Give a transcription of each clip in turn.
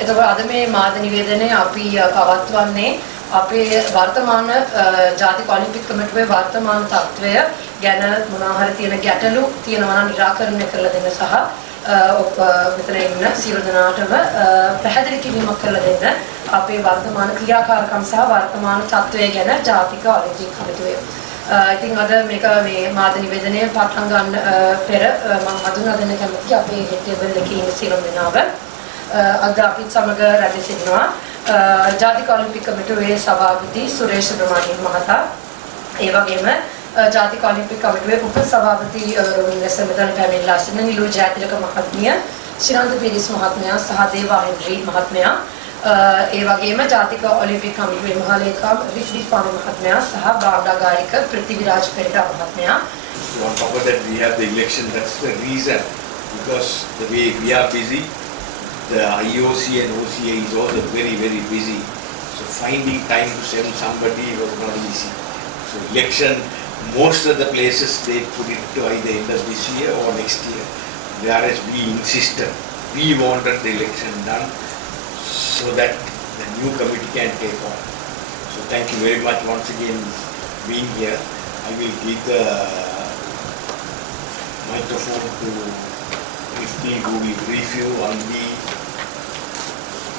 එතකොට අද මේ මාධ්‍ය නිවේදනයේ අපි පවත්වන්නේ අපේ වර්තමාන ජාතික ඔලිම්පික් කමිටුවේ වර්තමාන තත්ත්වය ගැන මොනවා හරි තියෙන ගැටලු තියෙනවා නම් निराකරණය කරලා දෙන්න සහ මෙතන ඉන්න සියලු දෙනාටම පැහැදිලි කිරීමක් කරලා දෙන්න අපේ වර්තමාන ක්‍රියාකාරකම් සහ වර්තමාන තත්ත්වය ගැන ජාතික ඔලිම්පික් කමිටුවේ. ඉතින් අද මේක මේ මාධ්‍ය නිවේදනයේ පටන් ගන්න පෙර මම හඳුන්වා දෙන්න කැමතියි අපේ හෙඩ් ටේබල් එකේ ඉන්න සියලු දෙනාව. අද අපිත් සමග රැඳී සිටිනවා ජාතික ඔලිම්පික් කමිටුවේ සභාපති සුරේෂ් සුබ්‍රමණියන් මහතා. ඒ වගේම ජාතික ඔලිම්පික් කමිටුවේ උප සභාපති රෝහිණ සමදන් පැමිණලා සිටින නිලු ජයතිලක මහත්මිය, ශිරන්ත පීරිස් මහත්මයා සහ දේවා හෙන්රි මහත්මයා. ඒ වගේම ජාතික ඔලිම්පික් කමිටුවේ මහලේකම් රිෆ්ඩි ෆානු මහත්මයා සහ බාණ්ඩාගාරික ප්‍රතිවිරාජ් පෙරේරා මහත්මයා. On top of that, we have the election. That's the reason, because the way we are busy, the IOC and OCA is also very, very busy. So finding time to send somebody was not easy. So election, most of the places they put it to either end of this year or next year. Whereas we insisted, we wanted the election done so that the new committee can take on. So thank you very much once again being here. I will give the microphone to Rifty, who will brief you on the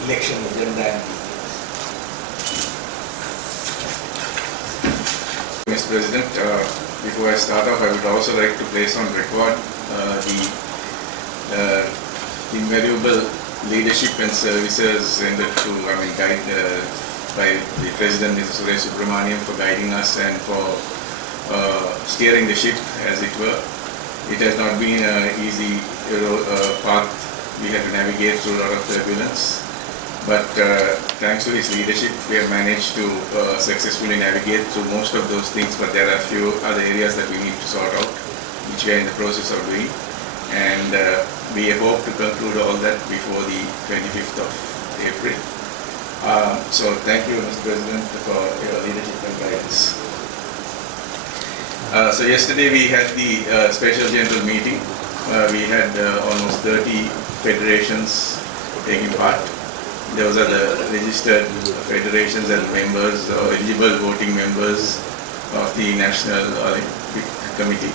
election agenda and Mr. President, before I start off, I would also like to place on record the invaluable leadership and services rendered to, guide by the President, Mr. Suresh Subramaniam, for guiding us and for steering the ship, as it were. It has not been an easy path. We had to navigate through a lot of turbulence. But thanks to his leadership, we have managed to successfully navigate through most of those things. But there are a few other areas that we need to sort out, which we are in the process of doing. And we hope to conclude all that before the 25th of April. So thank you, Mr. President, for your leadership and guidance. So yesterday we had the special general meeting. We had almost 30 federations taking part. Those are the registered federations and members, or eligible voting members of the National Olympic Committee.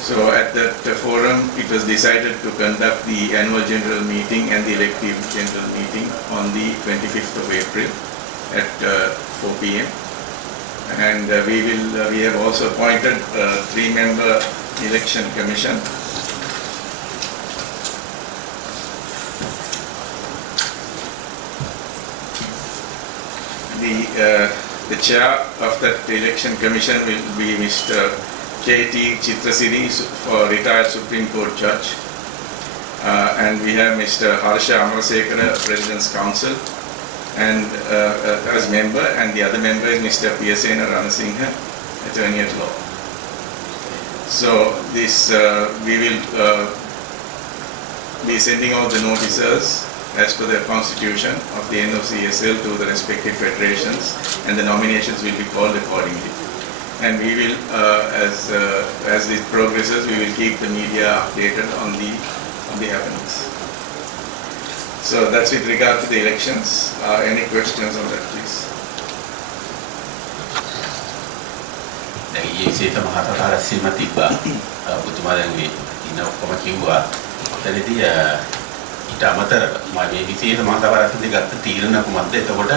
So at that forum, it was decided to conduct the annual general meeting and the elective general meeting on the 25th of April at 4 p.m. And we have also appointed a 3-member election commission. The chair of that election commission will be Mr. K.T. Chitrasiri, retired Supreme Court judge. And we have Mr. Harsha Amarasekara, President's Counsel, and as member, and the other member is Mr. Piyasena Ranasinghe, Attorney at Law. So this we will be sending out the notices as per the constitution of the NOCSL to the respective federations, and the nominations will be called accordingly. And we will, as this progresses, we will keep the media updated on the happenings. So that's with regard to the elections. Any questions on that, please? විශේෂ මහතා රැස්වීම තිබ්බා. ඔබතුමා දැන් මේ ඉන්න ඔක්කොම කිව්වා. එතනදී ඊට අමතරව මම මේ විශේෂ මහතා රැස්වීමේ ගත්ත තීරණ කුමක්ද? එතකොට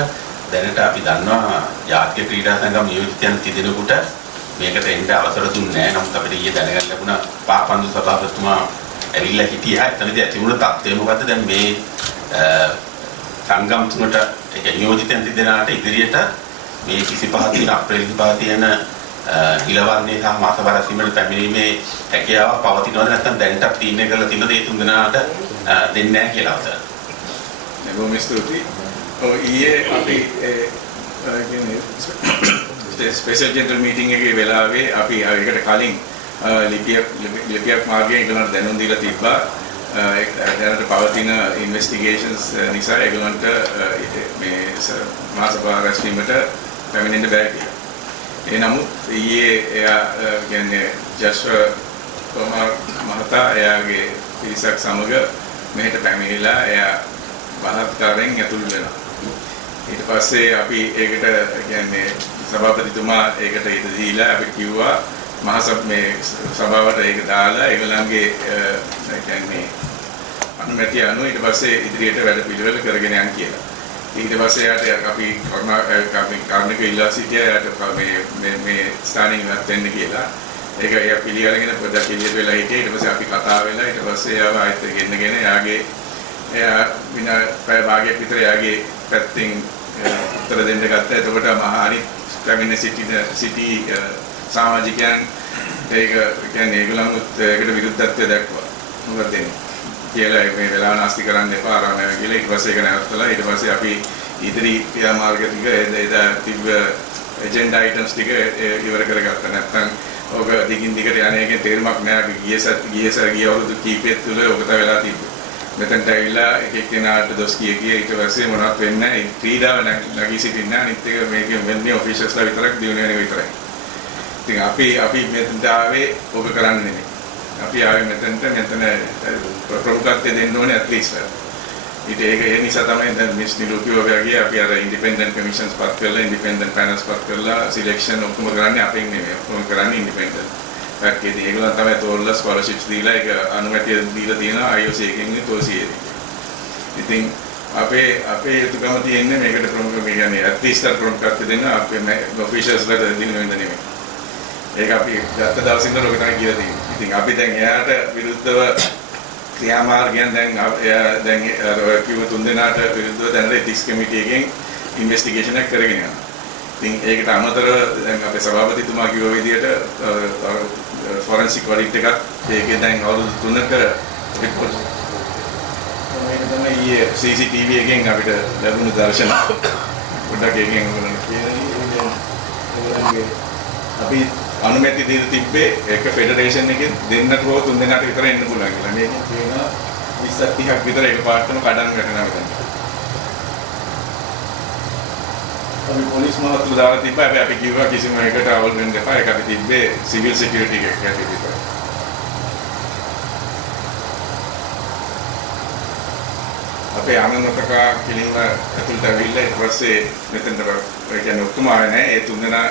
දැනට අපි දන්නවා ජාතික ක්‍රීඩා සංගම් නියෝජිතයන් තිදෙනෙකුට මේකට එන්න අවසර දුන්නේ නැහැ. නමුත් අපිට ඊයේ දැනගන්න ලැබුණා පාපන්දු සභාපතිතුමා ඇවිල්ලා හිටියා. එතනදී ඇතිවුණු තත්ත්වය මොකද්ද? දැන් මේ සංගම් තුනට ඒක නියෝජිතයන් තිදෙනාට ඉදිරියට මේ 25 දින අප්‍රේල් 25 තියෙන ඉලවන්නේ සහ මාස වරසීමේ පැමිණීමේ හැකියාව පවතිනවද නැත්නම් දැනටත් තීරණය කරලා තියෙනද ඒ තුන් දෙනාට දෙන්නේ නැහැ කියලා අවසර. බොහොම ස්තුතියි. ඊයේ අපි කියන්නේ ස්පෙෂල් ජෙනරල් මීටින් එකේ වෙලාවේ අපි ඒකට කලින් ලිපියක් මාර්ගයෙන් ඒගොල්ලන්ට දැනුම් දීලා තිබ්බා. දැනට පවතින ඉන්වෙස්ටිගේෂන්ස් නිසා ඒගොල්ලන්ට මේ මාස රැස්වීමට පැමිණෙන්න බැහැ කියලා. ඒ නමුත් ඊයේ එයා කියන්නේ ජස්ව කුමාර් මහතා එයාගේ පිරිසක් සමග මෙහෙට පැමිණිලා එයා බලහත්කාරයෙන් ඇතුළු වෙනවා. ඊට පස්සේ අපි ඒකට කියන්නේ සභාපතිතුමා ඒකට ඉඩ දීලා අපි කිව්වා මේ සභාවට ඒක දාලා ඒගොල්ලන්ගේ කියන්නේ අනුමැතිය අනුව ඊට පස්සේ ඉදිරියට වැඩ පිළිවෙල කරගෙන යන්න කියලා. ඊට පස්සේ යාට අපි කාර්මික ඉල්ලා සිටියා යාට මේ ස්ථානික ඉවත් වෙන්න කියලා. ඒක එයා පිළිගගෙන පොඩ්ඩක් එළියට වෙලා හිටියේ. ඊට පස්සේ අපි කතා වෙලා ඊට පස්සේ එයාව ආයෙත් ගෙන්නගෙන එයා පැය භාගයක් විතර එයාගේ පැත්තෙන් උත්තර දෙන්න ගත්තා. එතකොට අනිත් පැමිණ සිටි සමාජිකයන් ඒක කියන්නේ ඒගොල්ලන්ත් ඒකට විරුද්ධත්වය දක්වනවා. මොකද දෙන්නේ කියලා මේ වෙලාව නාස්ති කරන්න එපා ආරාම නැහැ කියලා ඊට පස්සේ ඒක නැවත්තලා ඊට පස්සේ අපි ඉදිරි ක්‍රියාමාර්ග ටික එදා තිබ්බ එජෙන්ඩා අයිටම්ස් ටික ඉවර කරගත්තා. නැත්නම් ඔක දිගින් දිගට යන්නේ එකේ තේරුමක් නැහැ. අපි ගිය අවුරුදු කීපෙත් තුල ඔකට වෙලා තිබ්බා. මෙතනට ඇවිල්ලා එක එක්කෙනාට දොස් කිය ඊට පස්සේ මොනවත් වෙන්නේ නැහැ. ක්‍රීඩාව නැගී සිටින්න අනිත් එක මේකේ වෙන්නේ ඔෆිෂියල්ස්ලා විතරක් දිනු වෙන එක විතරයි. ඉතින් අපි මෙතනට ආවේ ඔක කරන්න නෙමෙයි. අපි ආවේ මෙතන ප්‍රමුඛත්වය දෙන්න ඕනේ ඇට්ලිස්ට්. ඒ නිසා තමයි දැන් මිස් නිරූපිය වගේ අපි අර ඉන්ඩිපෙන්ඩන්ට් කමිෂන්ස් පත් කරලා ඉන්ඩිපෙන්ඩන්ට් පැනල්ස් පත් කරලා සිලෙක්ෂන් ඔක්කොම කරන්නේ අපෙන් නෙමෙයි. ඔක්කොම කරන්නේ ඉන්ඩිපෙන්ඩන්ට්. ඒකේදී ඒගොල්ලන් තමයි තෝරලා ස්කෝලර්ෂිප්ස් දීලා ඒක අනුමැතිය දීලා තියෙනවා IOC එකකින් තෝසියේ. ඉතින් අපේ යුතුකම තියෙන්නේ මේකට ප්‍රමුඛ කියන්නේ ඇට්ලිස්ට් ප්‍රමුඛත්වය දෙන්න අපේ ඔෆිෂියල්ස්ලාට දිනු වෙන්න නෙමෙයි. ඒක අපි ගත්ත දවසින් ඉඳලා ඔක තමයි කියලා තියෙන්නේ. ඉතින් අපි දැන් එයාට විරුද්ධව ක්‍රියාමාර්ගයන් දැන් කිව්ව තුන් දෙනාට විරුද්ධව දැන් ethics committee එකෙන් ඉන්වෙස්ටිගේෂන් එක කරගෙන යනවා. ඉතින් ඒකට අමතරව දැන් අපේ සභාපතිතුමා කිව්ව විදිහට ෆොරන්සික් ඔඩිට් එකක් ඒකේ දැන් අවුරුදු 3ක රිපෝට් මේක තමයි ඊයේ CCTV එකෙන් අපිට ලැබුණු දර්ශන. පොඩ්ඩක් එකෙන් ඔයගොල්ලෝ කියන්නේ අපි අනුමැතිය දීලා තිබ්බේ එක ෆෙඩරේෂන් එකෙන් දෙන්නට හෝ තුන් දෙනාට විතර එන්න පුළුවන් කියලා. මේකෙන් තියෙනවා 20ක් 30ක් විතර එකපාරටම කඩන් වැටෙනවා මෙතන. අපි පොලිස් මහතුරු දාලා තිබ්බා. හැබැයි අපි කිව්වා කිසිම එකකට අවුල් වෙන්න එපා. ඒක අපි තිබ්බේ සිවිල් සිකියුරිටි එකක් යටතේ විතරයි. අපේ ආනන්දකා කිලින්ම ඇතුළට ඇවිල්ලා ඊට පස්සේ මෙතනට ඒ කියන්නේ ඔක්කොම ආවේ නැහැ. ඒ තුන් දෙනා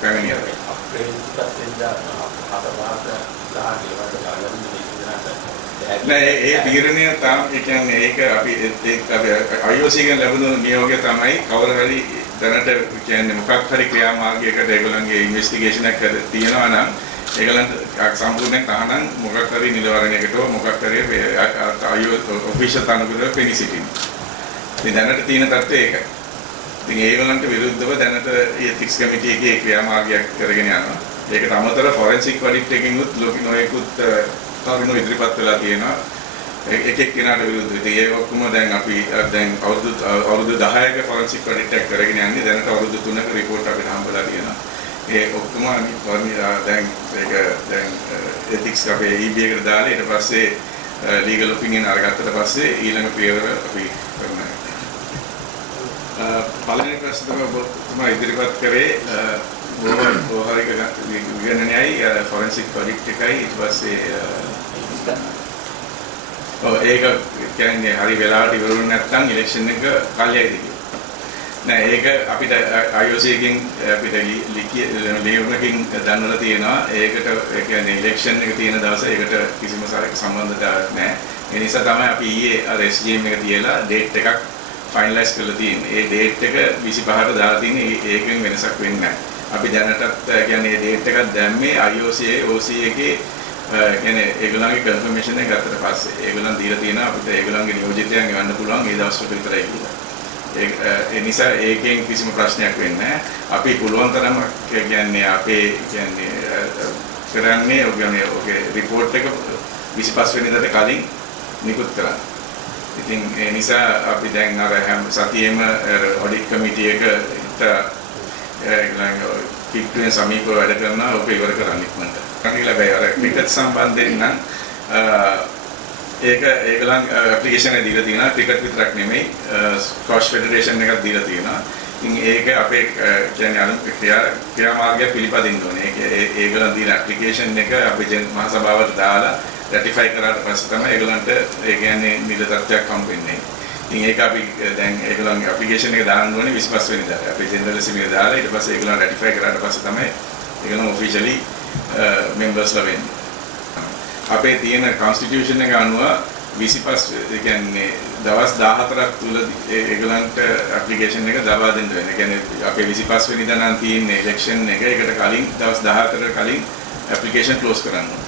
පැමිණියා. නෑ ඒ තීරණය තාම ඒ කියන්නේ ඒක අපි IOC එකෙන් ලැබුණු නියෝගය තමයි කවුරු හරි දැනට කියන්නේ මොකක් හරි ක්‍රියාමාර්ගයකට ඒගොල්ලන්ගේ ඉන්වෙස්ටිගේෂන් එකක් තියෙනවා නම් ඒගොල්ලන්ට සම්පූර්ණයෙන් තහනම් මොකක් හරි නිලවරණයකට මොකක් හරි ඔෆිෂල් තනතුරක පෙනී සිටින්න. ඉතින් දැනට තියෙන තත්ත්වය ඒකයි. ඉතින් ඒගොල්ලන්ට විරුද්ධව දැනට ethics committee එකේ ක්‍රියාමාර්ගයක් කරගෙන යනවා. ඒකට අමතරව forensic audit එකකින්ුත් නොයෙකුත් කරුණු ඉදිරිපත් වෙලා තියෙනවා. එක එක්කෙනාට විරුද්ධව. ඉතින් ඒක ඔක්කොම දැන් අපි දැන් අවුරුදු 10ක forensic audit එකක් කරගෙන යන්නේ. දැනට අවුරුදු 3ක report අපිට හම්බලා තියෙනවා. ඒ ඔක්කොම දැන් ඒක දැන් ethics අපේ EB එකට දාලා ඊට පස්සේ legal opinion අරගත්තට පස්සේ ඊළඟ පියවර අපි කරනවා. පළවෙනි ප්‍රශ්න තමයි ඉදිරිපත් කරේ බොහෝරික විගණනයයි ෆොරෙන්සික් ඔඩිට් එකයි ඊට පස්සේ ඒක කියන්නේ හරි වෙලාවට ඉවරුනේ නැත්නම් ඉලෙක්ෂන් එක කල්යයිද කියලා. නෑ ඒක අපිට IOC එකෙන් අපිට ලියුමකින් දන්වලා තියෙනවා. ඒකට ඒ කියන්නේ ඉලෙක්ෂන් එක තියෙන දවස ඒකට කිසිම සම්බන්ධතාවයක් නැහැ. ඒ නිසා තමයි අපි ඊයේ අර SGM එක තියලා ඩේට් එකක් ෆයිනලයිස් කරලා තියෙන්නේ. ඒ ඩේට් එක 25ට දාලා තියෙන්නේ. ඒකෙන් වෙනසක් වෙන්නේ නැහැ. අපි දැනටත් කියන්නේ ඩේට් එකක් දැම්මේ IOC OC එකේ කියන්නේ ඒගොල්ලන්ගේ කන්ෆර්මේෂන් එක ගත්තට පස්සේ ඒගොල්ලන් දීලා තියෙනවා අපිට ඒගොල්ලන්ගේ නියෝජිතයන් එවන්න පුළුවන් ඒ දවස්වල විතරයි කියලා. ඒ නිසා ඒකෙන් කිසිම ප්‍රශ්නයක් වෙන්නේ නැහැ. අපි පුළුවන් තරම් කියන්නේ අපේ කියන්නේ කරන්නේ ඔගේ රිපෝට් එක 25 වෙනිදාට කලින් නිකුත් කරන්න. ඉතින් ඒ නිසා අපි දැන් අර හැම සතියේම ඔඩිට් කමිටි එකට පිටුවෙන් සමීපව වැඩ කරනවා. ඔක ඉවර කරන්න ඉක්මනට. කණිලා බෑ අර ක්‍රිකට් සම්බන්ධයෙන් නම් ඒක ඒගොල්ලන් ඇප්ලිකේෂන් එක දීලා තියෙනවා. ක්‍රිකට් විතරක් නෙමෙයි ස්ක්වොෂ් ෆෙඩරේෂන් එකක් දීලා තියෙනවා. ඉතින් ඒක අපේ කියන්නේ ක්‍රියාමාර්ගය පිළිපදින්න ඕනේ. ඒගොල්ලන් දීන ඇප්ලිකේෂන් එක අපේ මහා සභාවට දාලා රැටිෆයි කරාට පස්සේ තමයි ඒගොල්ලන්ට ඒ කියන්නේ නිල තත්ත්වයක් හම්බ වෙන්නේ. ඉතින් ඒක අපි දැන් ඒගොල්ලන්ගේ ඇප්ලිකේෂන් එක දාන්න ඕනේ 25 වෙනිදාට. අපි ජෙනරල් ඇසෙම්බලි දාලා ඊට පස්සේ ඒගොල්ලන් රැටිෆයි කරාට පස්සේ තමයි ඒගොල්ලන් ඔෆිෂියලි මෙම්බර්ස්ලා වෙන්නේ. අපේ තියෙන කොන්ස්ටිටියුෂන් එක අනුව 25 ඒ කියන්නේ දවස් 14ක් තුල ඒගොල්ලන්ට ඇප්ලිකේෂන් එක දබා දෙන්න වෙනවා. ඒ කියන්නේ අපේ 25 වෙනිදා නම් තියෙන ඉලෙක්ෂන් එක ඒකට කලින් දවස් 14කට කලින් ඇප්ලිකේෂන් ක්ලෝස් කරන්න ඕනේ.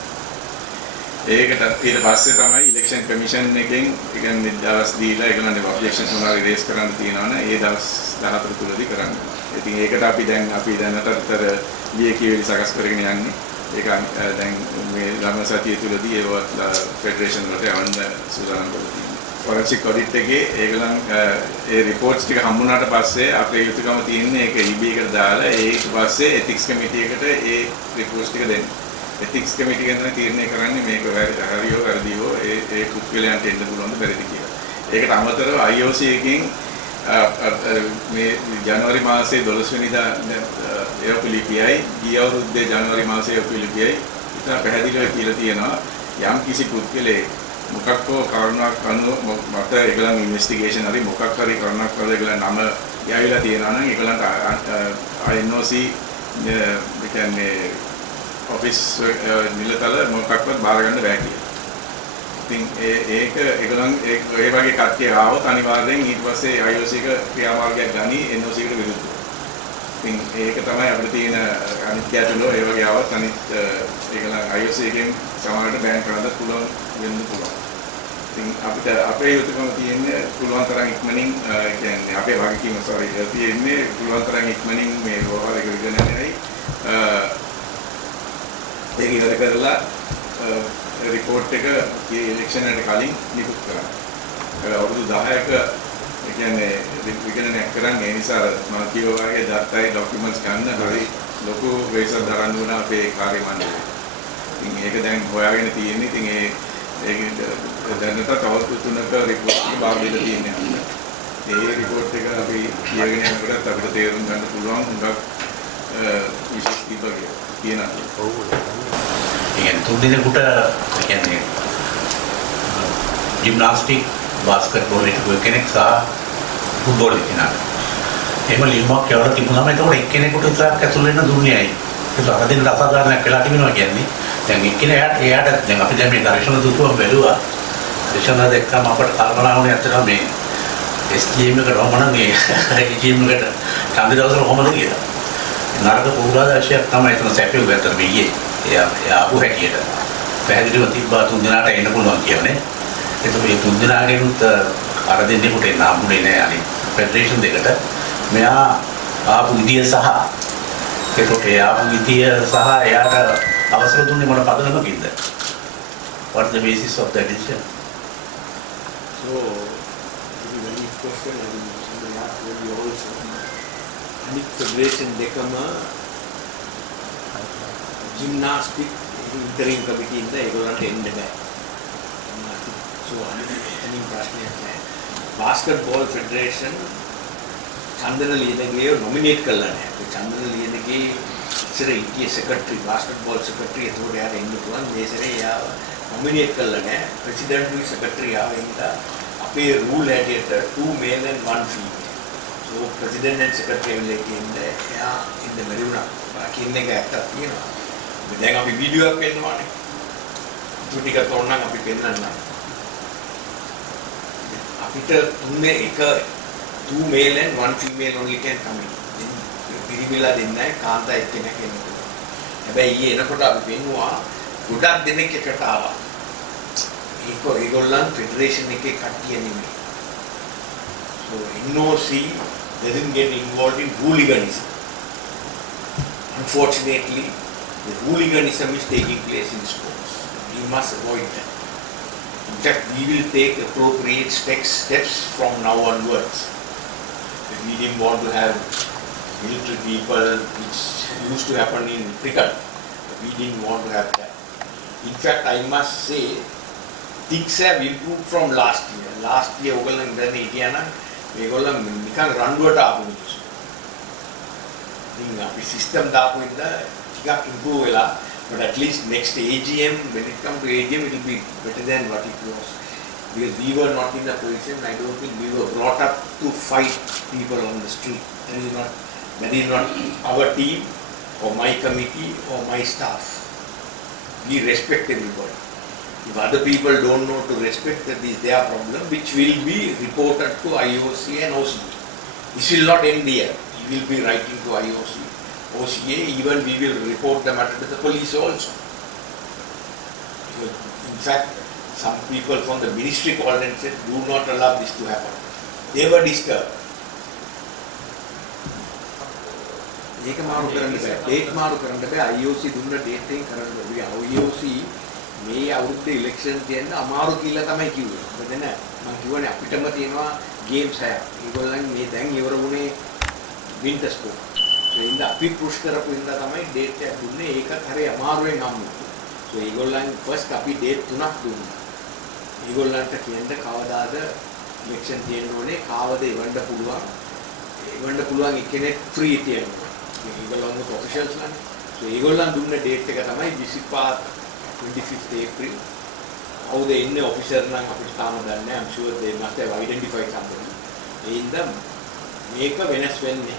ඒකට ඊට පස්සේ තමයි ඉලෙක්ෂන් කමිෂන් එකෙන් කියන්නේ දවස් දීලා ඒගොල්ලන්ගේ ඔබ්ජෙක්ෂන්ස් මොනවාරි රේස් කරන්න තියෙනවනේ ඒ දවස් 14 තුලදී කරන්න. ඉතින් ඒකට අපි දැනටතර ලියකියවිලි සකස් කරගෙන යන්නේ. ඒක දැන් මේ ළම සතිය තුලදී ඒවත් ෆෙඩරේෂන් වලට යවන්න සූදානම් කරලා තියෙනවා. ෆොරෙන්සික් ඔඩිට් එකේ ඒගොල්ලන් ඒ රිපෝට්ස් ටික හම්බුනාට පස්සේ අපේ යුතුයකම තියෙන්නේ ඒක EB එකට දාලා ඊට පස්සේ එතික්ස් කමිටි එකට ඒ රිපෝට්ස් ටික දෙන්න. එතික්ස් කමිටි එකෙන් තීරණය කරන්නේ මේක හරියෝ වැරදියෝ ඒ පුද්ගලයන්ට එන්න පුළුවන්ද බැරිද කියලා. ඒකට අමතරව IOC එකෙන් මේ ජනවාරි මාසයේ 12 වෙනිදා එයපිලිපියයි ගිය අවුරුද්දේ ජනවාරි මාසයේ එයපිලිපියයි ඉතින් පැහැදිලිව කියලා තියෙනවා යම් කිසි පුද්ගලයෙක් මොකක් හෝ කාරණාවක් අනුව මත ඒගොල්ලන් ඉන්වෙස්ටිගේෂන් හරි මොකක් හරි කාරණාවක් කරලා ඒගොල්ලන් නම යවිලා තියෙනවා නම් ඒගොල්ලන්ට NOC කියන්නේ ඔෆිස් නිලතල මොකක්වත් බාර ගන්න බෑ කියලා. ඉතින් ඒක ඒගොල්ලන් ඒ වගේ කට්ටිය ආවොත් අනිවාර්යෙන් ඊට පස්සේ IOC එක ක්‍රියාමාර්ගයක් ගනි NOC එකට විරුද්ධව. ඉතින් ඒක තමයි අපිට තියෙන අනිත් ගැටලුව. ඒ වගේ ආවොත් අනිත් ඒගොල්ලන් IOC එකෙන් සමාජයට බෑන් කරන්න පුළුවන් වෙන්න පුළුවන්. ඉතින් අපිට අපේ යුතුයකම තියෙන්නේ පුළුවන් තරම් ඉක්මනින් කියන්නේ අපේ වගකීම තියෙන්නේ පුළුවන් තරම් ඉක්මනින් මේ ව්‍යවහාර එක විගණනයයි ඒක ඉවර කරලා රිපෝට් එක ඉලෙක්ෂන් එකට කලින් නිකුත් කරන්න. අවුරුදු 10ක ඒ කියන්නේ විගණනයක් කරන්නේ ඒ නිසා මම කියවා වගේ දත්තයි ડોකියුමන්ට්ස් ගන්න හරි ලොකු වෙයිසක් දරන්න ඕන අපේ කාර්ය මණ්ඩලය. ඉතින් ඒක දැන් හොයාගෙන තියෙන්නේ. ඉතින් ඒක දැනට අවුරුදු 3ක රිපෝට් එක බාර දීලා තියෙනවා. ඒ රිපෝට් එක අපි කියගෙන යනකොට අපිට තේරුම් ගන්න පුළුවන් හුඟක් විශේෂ විභාගයක් තියෙනවා. කියන්නේ තුන් දිනකට කියන්නේ ජිම්නාස්ටික් බාස්කට්බෝල් එක කෙනෙක් සහ ෆුට්බෝල් කෙනෙක්. එහෙම ලියුමක් කියලා තිබුණාම ඒකට එක්කෙනෙකුට විතරක් ඇතුල් වෙන්න දුන්නේ නැහැ. ඒක අරදින අසාධාරණයක් වෙලා තිබෙනවා කියන්නේ. දැන් එක්කෙනා එයාට දැන් අපි දැන් මේ දර්ශන දුතුම බැලුවා. දර්ශන දෙකම අපට කල්පනා වුණේ අතට මේ SGM එකට වමනම් මේ GM එකට ඡන්ද දවසට කොහමද කියලා. නරක පූර්වාදර්ශයක් තමයි එතන සැපෙව වැතර වෙන්නේ. එයා ආපු හැටියට පැහැදිලිව තිබ්බා තුන් දිනකට එන්න පුළුවන් කියන්නේ. ඒත් මේ තුන් දිනාගෙනුත් අර දෙන්නෙකුට එන්න හම්බුනේ නැහැ අනිත් ෆෙඩරේෂන් දෙකට. මෙයා ආපු විදිය සහ ඒකට ඒ ආපු විදිය සහ එයාට අවසර දුන්නේ මොන පදනමකින්ද? What the basis of that decision? So, this is a very good question. I think somebody asked very also. Anik Federation dekama gymnastic interim committee ಇಂದ ඒගොල්ලන්ට එන්න බෑ. So අනිත් ප්‍රශ්නයක් නෑ. Basketball Federation Chandana Liyanage nominate කළා නෑ. ඒ චන්දන ලියනගේ ඉස්සර හිටියේ සෙක්‍රටරි basketball secretary එතකොට එයාට එන්න පුළුවන්. මේ සැරේ එයාව නොමිනේට් කළා නෑ. president වී secretary ආවෙන්ද අපේ rule හැටියට 2 male and 1 female. So president and secretary ලේකින්ද එයා ඉන්න බැරි වුණා. බාකි ඉන්න එක ඇත්තක් තියෙනවා. දැන් අපි වීඩියෝ එකක් පෙන්නනවානේ. ඒ ටික තෝරන්න අපි පෙන්නන්න. අපිට තුනේ එක 2 male and 1 female only can come in. පිරිමිලා දෙන්නයි කාන්තා එක්කෙනෙක් එන්න පුළුවන්. හැබැයි ඊයේ එනකොට අපි පෙන්නුවා ගොඩක් දෙනෙක් එකට ආවා. ඒගොල්ලන් ෆෙඩරේෂන් එකේ කට්ටිය නෙමෙයි. So NOC doesn't get involved in hooliganism. Unfortunately, the hooliganism is taking place in sports. We must avoid that. In fact, we will take appropriate steps from now onwards. We didn't want to have military people, which used to happen in cricket. We didn't want to have that. In fact, I must say, things have improved from last year. Last year, ඔයගොල්ලන් දැන් හිටියනම් මේගොල්ලන් නිකන් රණ්ඩුවට ආපු මිනිස්සු. ඉතින් අපි system දාපු ඉඳ ටිකක් improve වෙලා, but at least next AGM, when it comes to AGM, it will be better than what it was. because we were not in a position, I don't think we were brought up to fight people on the street. That is not our team or my committee or my staff. We respect everybody. If other people don't know to respect, that is their problem, which will be reported to IOC and OCA. This will not end here. We will be writing to IOC, OCA, even we will report the matter to the police also. In fact, some people from the ministry called and said, do not allow this to happen. They were disturbed. ඒක මාරු කරන්න බෑ. Date මාරු කරන්න බෑ. IOC දුන්න date එකෙන් කරන්න බෑ. IOC මේ අවුරුද්දේ ඉලෙක්ෂන් තියෙන අමාරු කියලා තමයි කිව්වේ. මොකද නෑ මම කිව්වනේ අපිටම තියෙනවා ගේම්ස් හයක්. ඒගොල්ලන් මේ දැන් ඉවර වුණේ වින්ටර් ස්පෝර්ට්. ඒ ඉඳ අපි පුෂ් කරපු ඉඳ තමයි ඩේට් එකක් දුන්නේ. ඒකත් හරිය අමාරුවෙන් හම්බුනේ. So ඒගොල්ලන් ෆස්ට් අපි ඩේට් 3ක් දුන්නා. ඒගොල්ලන්ට කියන්න කවදාද ඉලෙක්ෂන් තියෙන්න ඕනේ, කාවද එවන්න පුළුවන්. එවන්න පුළුවන් එක්කෙනෙක් ෆ්‍රී තියෙනවා. ඒගොල්ලන්ගේ ප්‍රොෆෙෂනල්ස් ලානේ. So ඒගොල්ලන් දුන්න ඩේට් එක තමයි 25th April. කවුද ඉන්නේ ඔෆිසර් නම් අපිට තාම දන්නේ නැහැ. I'm sure they must have identified somebody. ඒ ඉඳන් මේක වෙනස් වෙන්නේ.